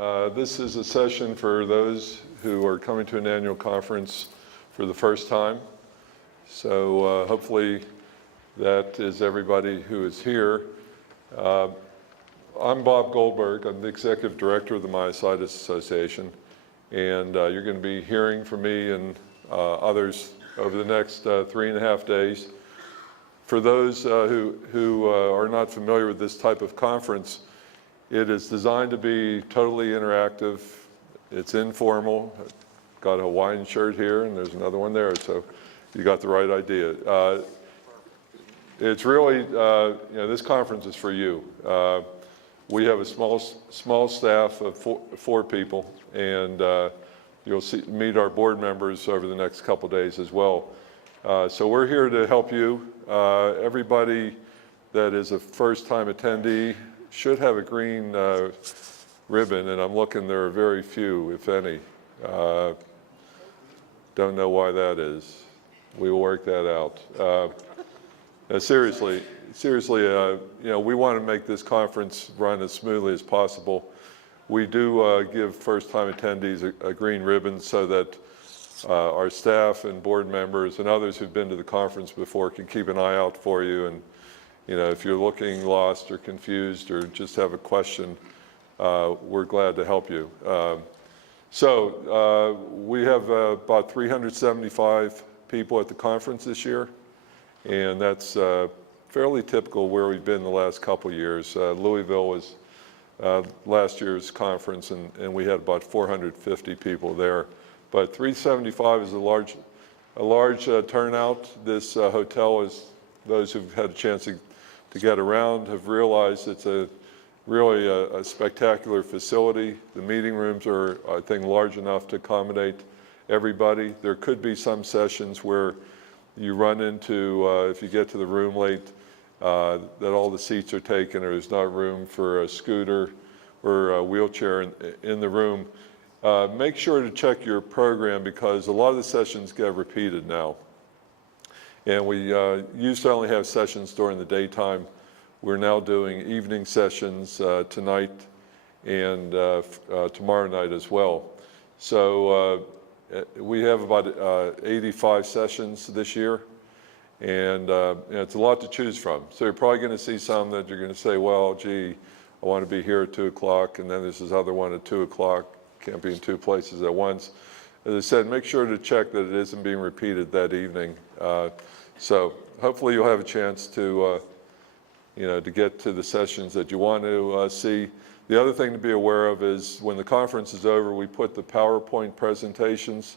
This is a session for those who are coming to an annual conference for the first time. So hopefully that is everybody who is here. I'm Bob Goldberg. I'm the Executive Director of the Myositis Association. And you're going to be hearing from me and others over the next 3.5 days. For those who are not familiar with this type of conference, it is designed to be totally interactive. It's informal. Got a Hawaiian shirt here, and there's another one there, so you got the right idea. It's really, this conference is for you. We have a small staff of four people, and you'll meet our board members over the next couple days as well. So we're here to help you. Everybody that is a first-time attendee should have a green ribbon, and I'm looking, there are very few, if any. Don't know why that is. We will work that out. Seriously, we want to make this conference run as smoothly as possible. We do give first-time attendees a green ribbon so that our staff and board members and others who've been to the conference before can keep an eye out for you. And if you're looking lost or confused or just have a question, we're glad to help you. So we have about 375 people at the conference this year, and that's fairly typical where we've been the last couple years. Louisville was last year's conference, and we had about 450 people there. But 375 is a large turnout. This hotel, is those who've had a chance to get around have realized it's really a spectacular facility. The meeting rooms are, I think, large enough to accommodate everybody. There could be some sessions where you run into, if you get to the room late, that all the seats are taken or there's not room for a scooter or a wheelchair in the room. Make sure to check your program because a lot of the sessions get repeated now. And we used to only have sessions during the daytime. We're now doing evening sessions tonight and tomorrow night as well. So we have about 85 sessions this year, and it's a lot to choose from. So you're probably going to see some that you're going to say, well, gee, I want to be here at 2 o'clock, and then there's this other one at 2 o'clock. Can't be in two places at once. As I said, make sure to check that it isn't being repeated that evening. So hopefully you'll have a chance to to get to the sessions that you want to see. The other thing to be aware of is when the conference is over, we put the PowerPoint presentations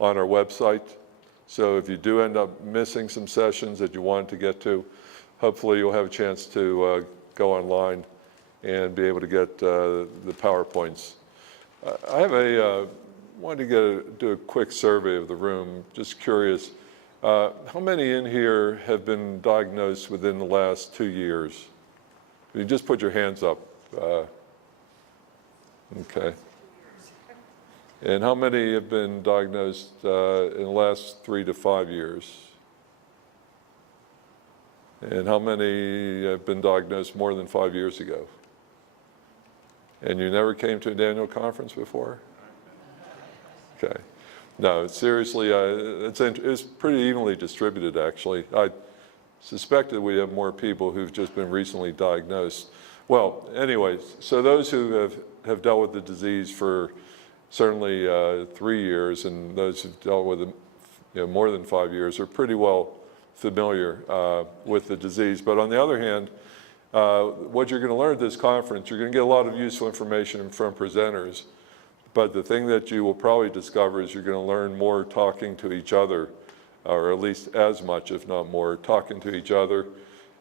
on our website. So if you do end up missing some sessions that you wanted to get to, hopefully you'll have a chance to go online and be able to get the PowerPoints. I have wanted to do a quick survey of the room. Just curious, how many in here have been diagnosed within the last 2 years? You just put your hands up. Okay. And how many have been diagnosed in the last 3 to 5 years? And how many have been diagnosed more than 5 years ago? And you never came to an annual conference before? Okay. No, seriously, it's pretty evenly distributed, actually. I suspected we have more people who've just been recently diagnosed. Well, anyways, so those who have dealt with the disease for certainly 3 years and those who've dealt with it more than 5 years are pretty well familiar with the disease. But on the other hand, what you're going to learn at this conference, you're going to get a lot of useful information from presenters, but the thing that you will probably discover is you're going to learn more talking to each other, or at least as much, if not more, talking to each other.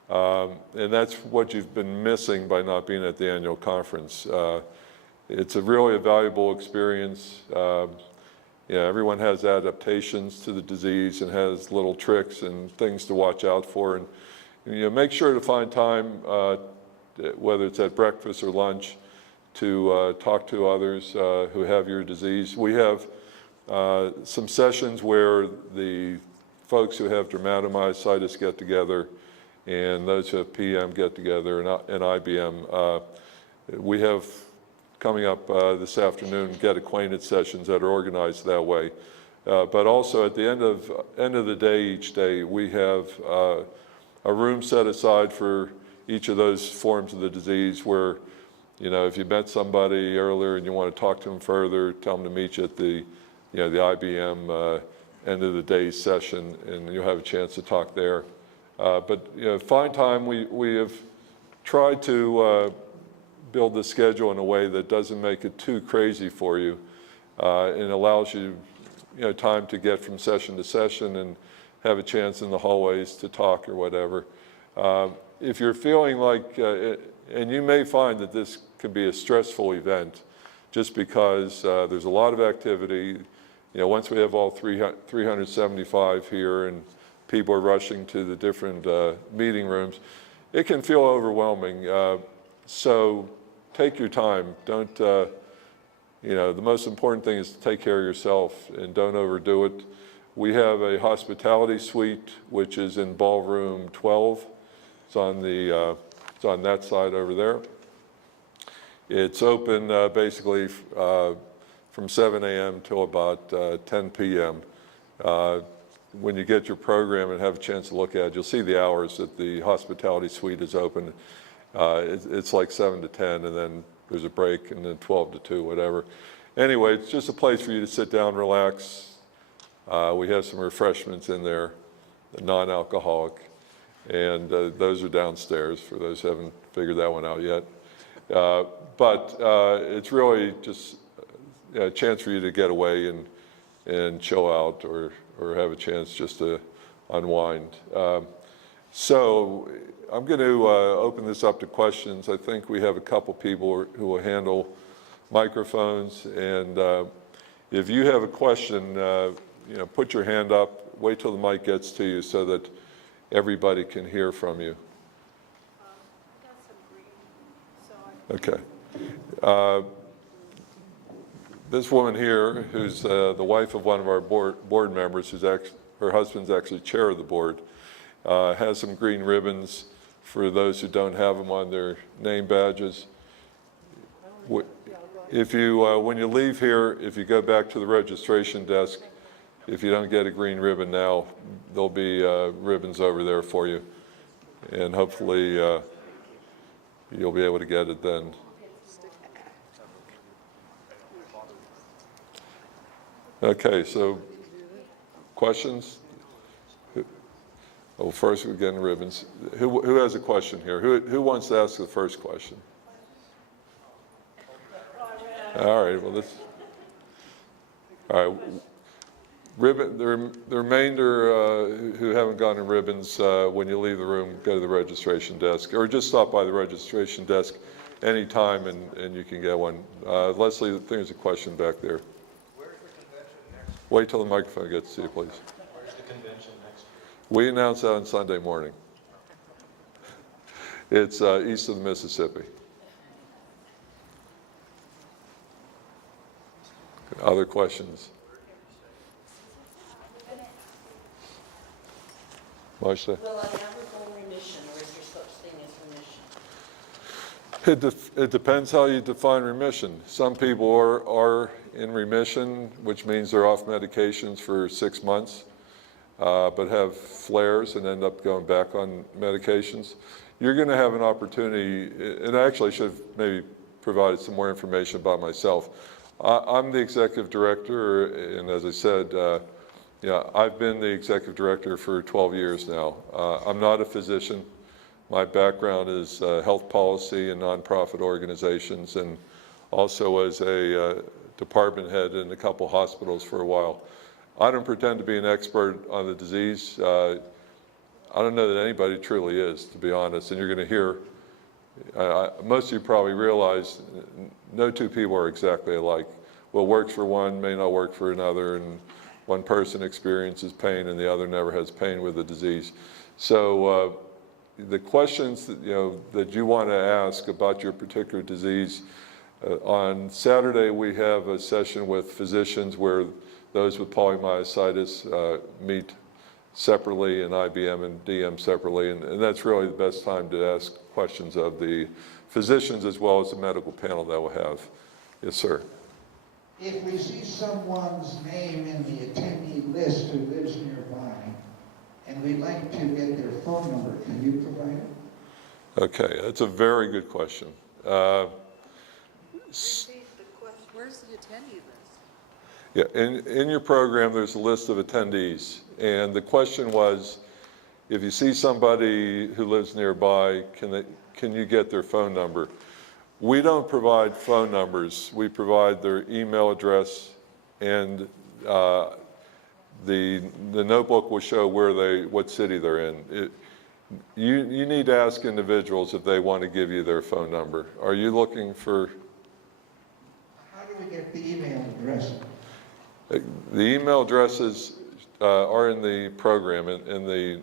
And that's what you've been missing by not being at the annual conference. It's really a valuable experience. Everyone has adaptations to the disease and has little tricks and things to watch out for. And make sure to find time, whether it's at breakfast or lunch, to talk to others who have your disease. We have some sessions where the folks who have dermatomyositis get together and those who have PM get together and IBM. We have coming up this afternoon, get acquainted sessions that are organized that way. But also at the end of the day, each day, we have a room set aside for each of those forms of the disease where, you know, if you met somebody earlier and you want to talk to them further, tell them to meet you at the, you know, the IBM end of the day session, and you'll have a chance to talk there. But, you know, find time. We have tried to build the schedule in a way that doesn't make it too crazy for you, and allows you, you know, time to get from session to session and have a chance in the hallways to talk or whatever. If you're feeling like, and you may find that this could be a stressful event just because there's a lot of activity. You know, once we have all 375 here and people are rushing to the different meeting rooms, it can feel overwhelming. So take your time. Don't, you know, the most important thing is to take care of yourself and don't overdo it. We have a hospitality suite, which is in ballroom 12. It's on that side over there. It's open basically from 7 a.m. till about 10 p.m. When you get your program and have a chance to look at it, you'll see the hours that the hospitality suite is open. It's like 7 to 10, and then there's a break, and then 12 to 2, whatever. Anyway, it's just a place for you to sit down, relax. We have some refreshments in there, non-alcoholic, and those are downstairs for those who haven't figured that one out yet. But it's really just a chance for you to get away and chill out or have a chance just to unwind. So I'm going to open this up to questions. I think we have a couple people who will handle microphones, and if you have a question, you know, put your hand up, wait till the mic gets to you so that everybody can hear from you. Okay. This woman here, who's the wife of one of our board members, her husband's actually chair of the board, has some green ribbons for those who don't have them on their name badges. If you, when you leave here, if you go back to the registration desk, if you don't get a green ribbon now, there'll be ribbons over there for you, and hopefully you'll be able to get it then. Okay, so questions? Oh, first we're getting ribbons. Who has a question here? Who wants to ask the first question? All right, well, all right. Ribbon, the remainder who haven't gotten ribbons, when you leave the room, go to the registration desk, or just stop by the registration desk anytime and you can get one. Leslie, I think there's a question back there. Where's the convention next? Wait till the microphone gets to you, please. Where's the convention next? We announce that on Sunday morning. It's east of the Mississippi. Other questions? Marcia? Will I ever go in remission, or is there such thing as remission? It depends how you define remission. Some people are in remission, which means they're off medications for 6 months, but have flares and end up going back on medications. You're going to have an opportunity, and I actually should have maybe provided some more information about myself. I'm the executive director, and as I said, yeah, I've been the executive director for 12 years now. I'm not a physician. My background is health policy and nonprofit organizations, and also as a department head in a couple hospitals for a while. I don't pretend to be an expert on the disease. I don't know that anybody truly is, to be honest, and you're going to hear, most of you probably realize no two people are exactly alike. What works for one may not work for another, and one person experiences pain and the other never has pain with the disease. So the questions that you want to ask about your particular disease, on Saturday we have a session with physicians where those with polymyositis meet separately, and IBM and DM separately, and that's really the best time to ask questions of the physicians as well as the medical panel that we'll have. Yes, sir. If we see someone's name in the attendee list who lives nearby, and we'd like to get their phone number, can you provide it? Okay, that's a very good question. Uh, Where's the attendee list? Yeah, in your program, there's a list of attendees. And the question was, if you see somebody who lives nearby, can you get their phone number? We don't provide phone numbers. We provide their email address, and the notebook will show what city they're in. You need to ask individuals if they want to give you their phone number. Are you looking for? How do we get the email address? The email addresses are in the program, in the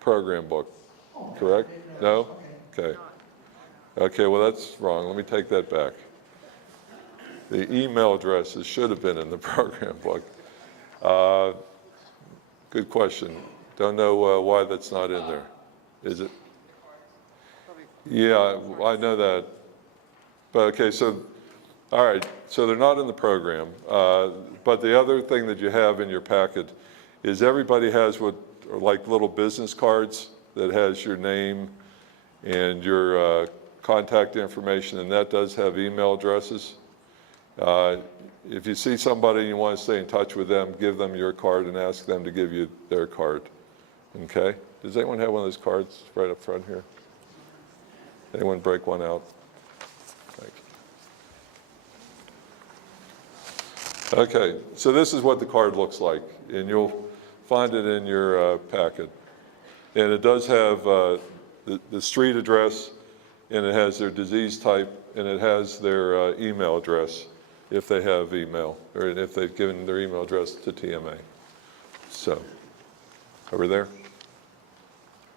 program book, Oh, correct? I didn't know. No? Okay. Okay, well, that's wrong. Let me take that back. The email addresses should have been in the program book. Good question. Don't know why that's not in there. Is it? Yeah, I know that. But okay, so, all right, so they're not in the program. But the other thing that you have in your packet is everybody has what are like little business cards that has your name and your contact information, and that does have email addresses. If you see somebody and you want to stay in touch with them, give them your card and ask them to give you their card. Okay? Does anyone have one of those cards right up front here? Anyone break one out? Thank you. Okay, so this is what the card looks like, and you'll find it in your packet. And it does have the street address, and it has their disease type, and it has their email address if they have email, or if they've given their email address to TMA. So, over there?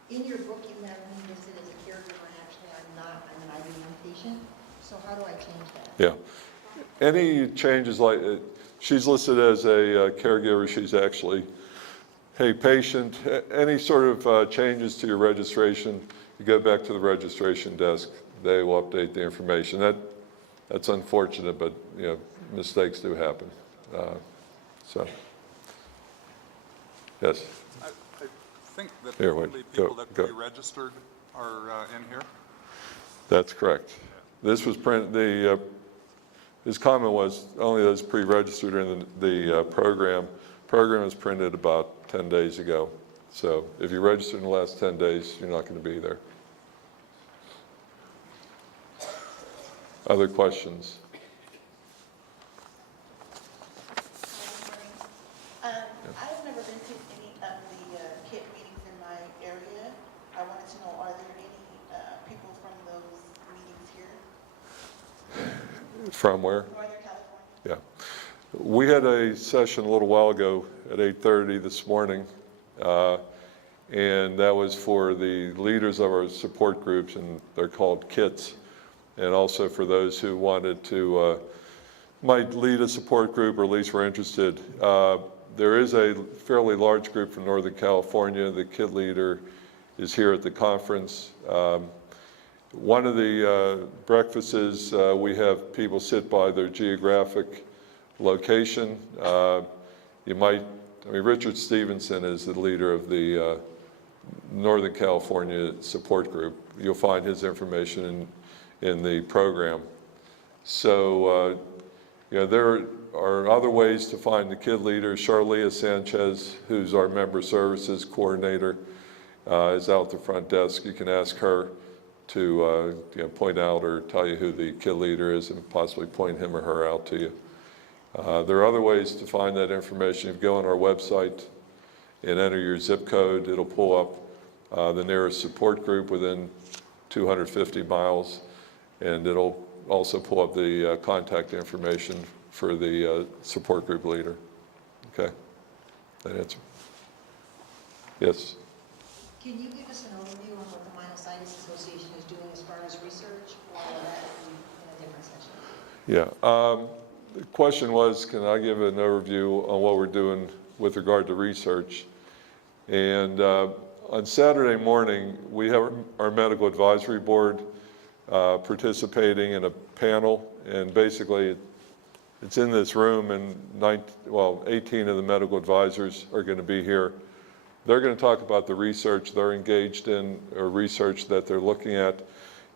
In your book, you have me listed as a caregiver, and actually I'm not, I'm an IBM patient, so how do I change that? Yeah. Any changes like, she's listed as a caregiver, she's actually a patient. Any sort of changes to your registration, you go back to the registration desk, they will update the information. That's unfortunate, but you know, mistakes do happen. So, yes. I think that Here, the wait, only go, people that go. can be registered are in here. That's correct. This was his comment was only those pre-registered are in the program. Program was printed about 10 days ago. So if you registered in the last 10 days, you're not going to be there. Other questions? I've never been to any of the KIT meetings in my area. I wanted to know, are there any people from those meetings here? From where? Northern California? Yeah. We had a session a little while ago at 8:30 this morning, and that was for the leaders of our support groups, and they're called KITs, and also for those who wanted to, might lead a support group or at least were interested. There is a fairly large group from Northern California. The KIT leader is here at the conference. One of the breakfasts, we have people sit by their geographic location. Richard Stevenson is the leader of the Northern California support group. You'll find his information in the program. So, there are other ways to find the KIT leader. Charlia Sanchez, who's our member services coordinator, is out the front desk. You can ask her to point out or tell you who the KIT leader is and possibly point him or her out to you. There are other ways to find that information. If you go on our website and enter your zip code, it'll pull up the nearest support group within 250 miles, and it'll also pull up the contact information for the support group leader. Okay, that answer? Yes? Can you give us an overview on what the Myositis Association is doing as far as research, or will that be in a different session? Yeah. The question was, can I give an overview on what we're doing with regard to research? And on Saturday morning, we have our medical advisory board participating in a panel, and basically it's in this room, and 18 of the medical advisors are going to be here. They're going to talk about the research they're engaged in, or research that they're looking at.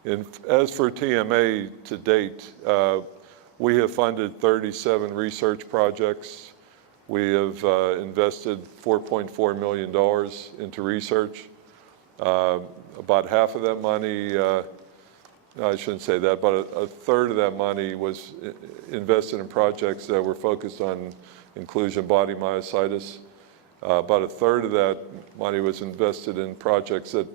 And as for TMA to date, we have funded 37 research projects. We have invested $4.4 million into research. About half of that money, I shouldn't say that, but a third of that money was invested in projects that were focused on inclusion body myositis. About a third of that money was invested in projects that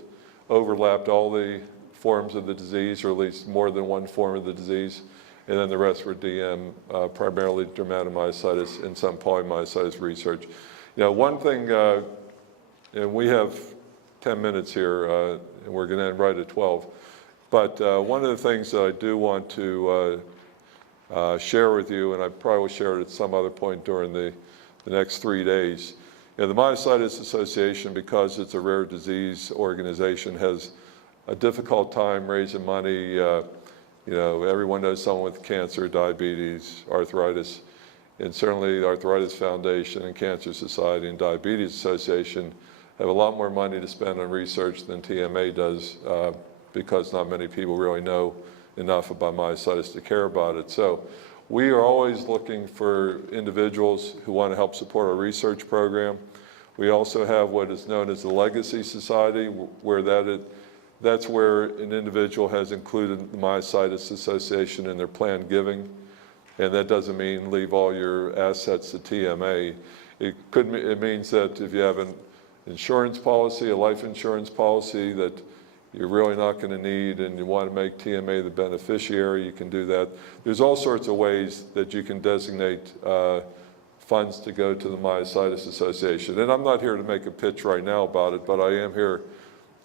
overlapped all the forms of the disease, or at least more than one form of the disease. And then the rest were DM, primarily dermatomyositis and some polymyositis research. One thing, and we have 10 minutes here, and we're going to end right at 12. But one of the things that I do want to share with you, and I probably will share it at some other point during the next 3 days, the Myositis Association, because it's a rare disease organization, has a difficult time raising money. Everyone knows someone with cancer, diabetes, arthritis, and certainly the Arthritis Foundation and Cancer Society and Diabetes Association have a lot more money to spend on research than TMA does, because not many people really know enough about myositis to care about it. So we are always looking for individuals who want to help support our research program. We also have what is known as the Legacy Society, where that's where an individual has included the Myositis Association in their planned giving. And that doesn't mean leave all your assets to TMA. It means that if you have an insurance policy, a life insurance policy that you're really not going to need, and you want to make TMA the beneficiary, you can do that. There's all sorts of ways that you can designate funds to go to the Myositis Association. And I'm not here to make a pitch right now about it, but I am here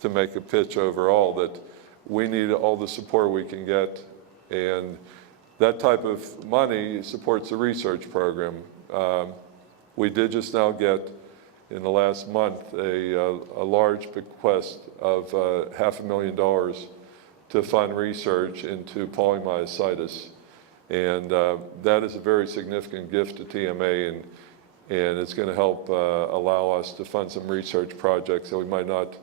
to make a pitch overall that we need all the support we can get, and that type of money supports the research program. We did just now get, in the last month, a large bequest of $500,000 to fund research into polymyositis. And that is a very significant gift to TMA, and it's going to help allow us to fund some research projects that we might not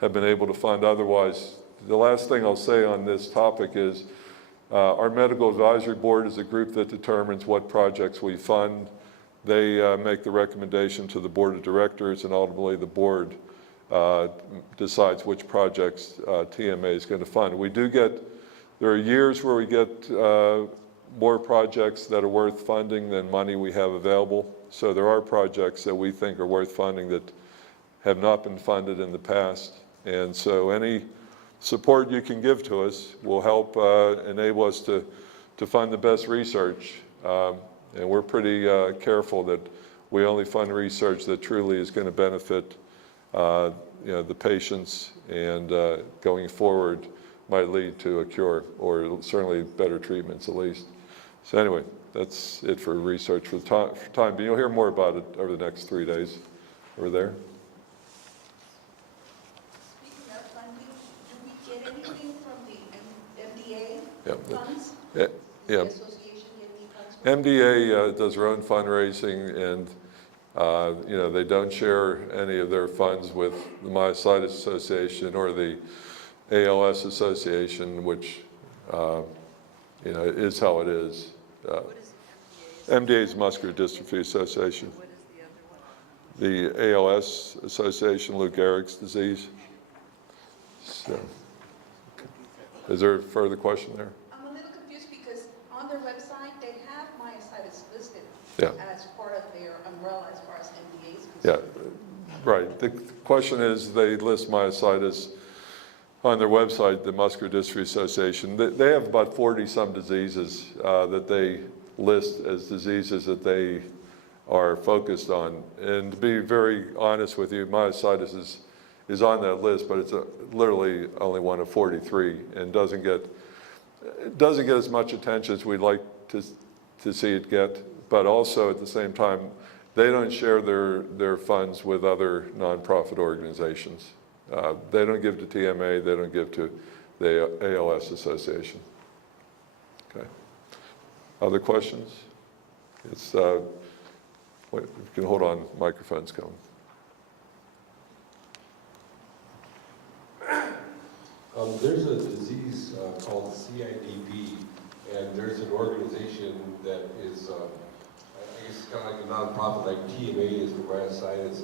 have been able to fund otherwise. The last thing I'll say on this topic is our medical advisory board is a group that determines what projects we fund. They make the recommendation to the board of directors, and ultimately the board decides which projects TMA is going to fund. There are years where we get more projects that are worth funding than money we have available. So there are projects that we think are worth funding that have not been funded in the past. And so any support you can give to us will help enable us to fund the best research. And we're pretty careful that we only fund research that truly is going to benefit the patients, and going forward might lead to a cure, or certainly better treatments at least. So anyway, that's it for research for the time. But you'll hear more about it over the next 3 days. Over there. Speaking of funding, do we get anything from the MDA Yeah. funds? Yeah. Does the association get any funds from MDA does their own fundraising, and they don't share any of their funds with the Myositis Association or the ALS Association, which is how it is. What is the MDA? MDA is Muscular Dystrophy Association. What is the other one? The ALS Association, Lou Gehrig's disease. So, okay. Is there a further question there? I'm a little confused because on their website, they have myositis listed Yeah. as part of their umbrella as far as MDA is Yeah, concerned. right. The question is, they list myositis on their website, the Muscular Dystrophy Association. They have about 40-some diseases that they list as diseases that they are focused on. And to be very honest with you, myositis is on that list, but it's literally only one of 43, and doesn't get as much attention as we'd like to see it get. But also at the same time, they don't share their funds with other nonprofit organizations. They don't give to TMA, they don't give to the ALS Association. Okay. Other questions? It's, wait, you can hold on, microphone's coming. There's a disease called CIDP, and there's an organization that is, I guess it's kind of like a nonprofit, like TMA is for myositis.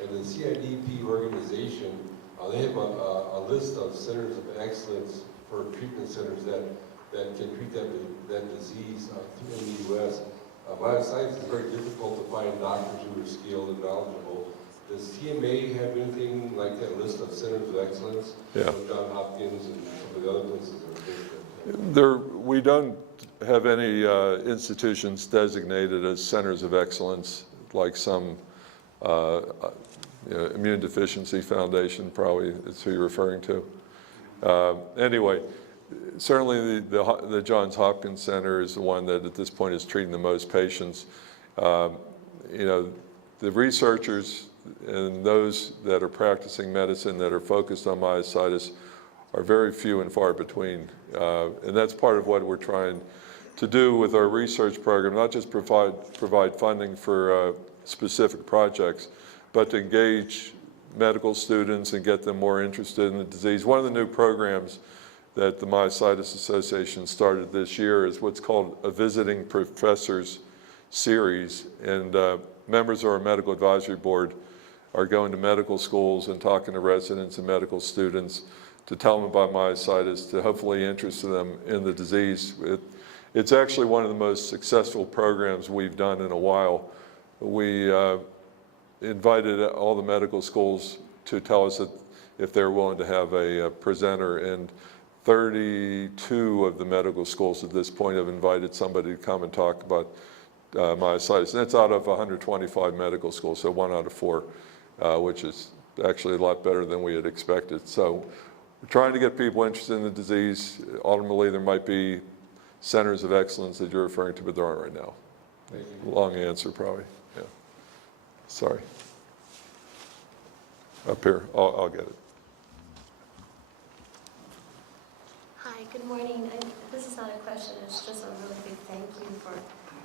And the CIDP organization, they have a list of centers of excellence for treatment centers that can treat that disease in the U.S. Myositis is very difficult to find doctors who are skilled and knowledgeable. Does TMA have anything like that list of centers of excellence? Yeah. Johns Hopkins and some of the other places are There, we don't have any institutions designated as centers of excellence like some immune deficiency foundation probably is who you're referring to. Anyway, certainly the Johns Hopkins Center is the one that at this point is treating the most patients. The researchers and those that are practicing medicine that are focused on myositis are very few and far between. And that's part of what we're trying to do with our research program, not just provide funding for specific projects, but to engage medical students and get them more interested in the disease. One of the new programs that the Myositis Association started this year is what's called a Visiting Professors Series. And members of our medical advisory board are going to medical schools and talking to residents and medical students to tell them about myositis, to hopefully interest them in the disease. It's actually one of the most successful programs we've done in a while. We invited all the medical schools to tell us that if they're willing to have a presenter, and 32 of the medical schools at this point have invited somebody to come and talk about myositis. And that's out of 125 medical schools, so 1 out of 4, which is actually a lot better than we had expected. So we're trying to get people interested in the disease. Ultimately, there might be centers of excellence that you're referring to, but there aren't right now. Long answer, probably. Yeah. Sorry. Up here, I'll get it. Hi, good morning. This is not a question, it's just a really big thank you for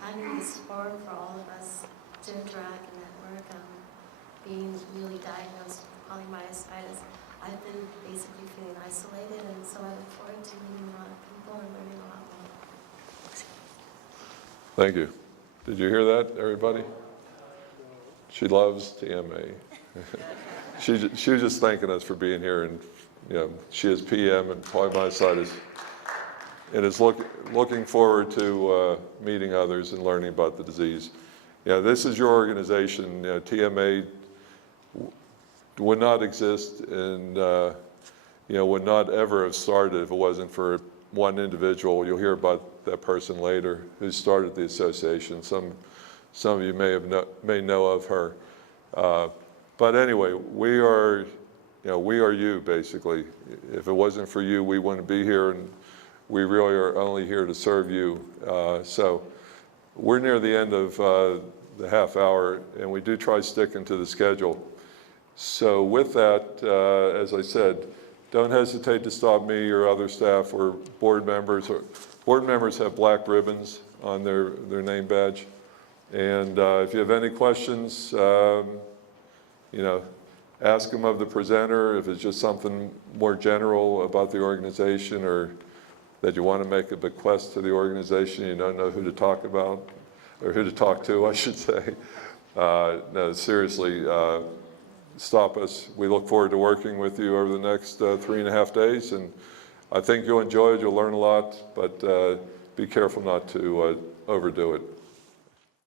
having this forum for all of us to interact and network. Being newly diagnosed with polymyositis, I've been basically feeling isolated, and so I look forward to meeting a lot of people and learning a lot more. Thank you. Did you hear that, everybody? She loves TMA. She was just thanking us for being here, and she has PM and polymyositis, and is looking forward to meeting others and learning about the disease. This is your organization. TMA would not exist and would not ever have started if it wasn't for one individual. You'll hear about that person later who started the association. Some of you may know of her. But anyway, we are you, basically. If it wasn't for you, we wouldn't be here, and we really are only here to serve you. So we're near the end of the half hour, and we do try sticking to the schedule. So with that, as I said, don't hesitate to stop me or other staff or board members. Board members have black ribbons on their name badge. And if you have any questions, ask them of the presenter. If it's just something more general about the organization, or that you want to make a bequest to the organization, you don't know who to talk about, or who to talk to, I should say. No, seriously, stop us. We look forward to working with you over the next 3.5 days, and I think you'll enjoy it. You'll learn a lot, but be careful not to overdo it.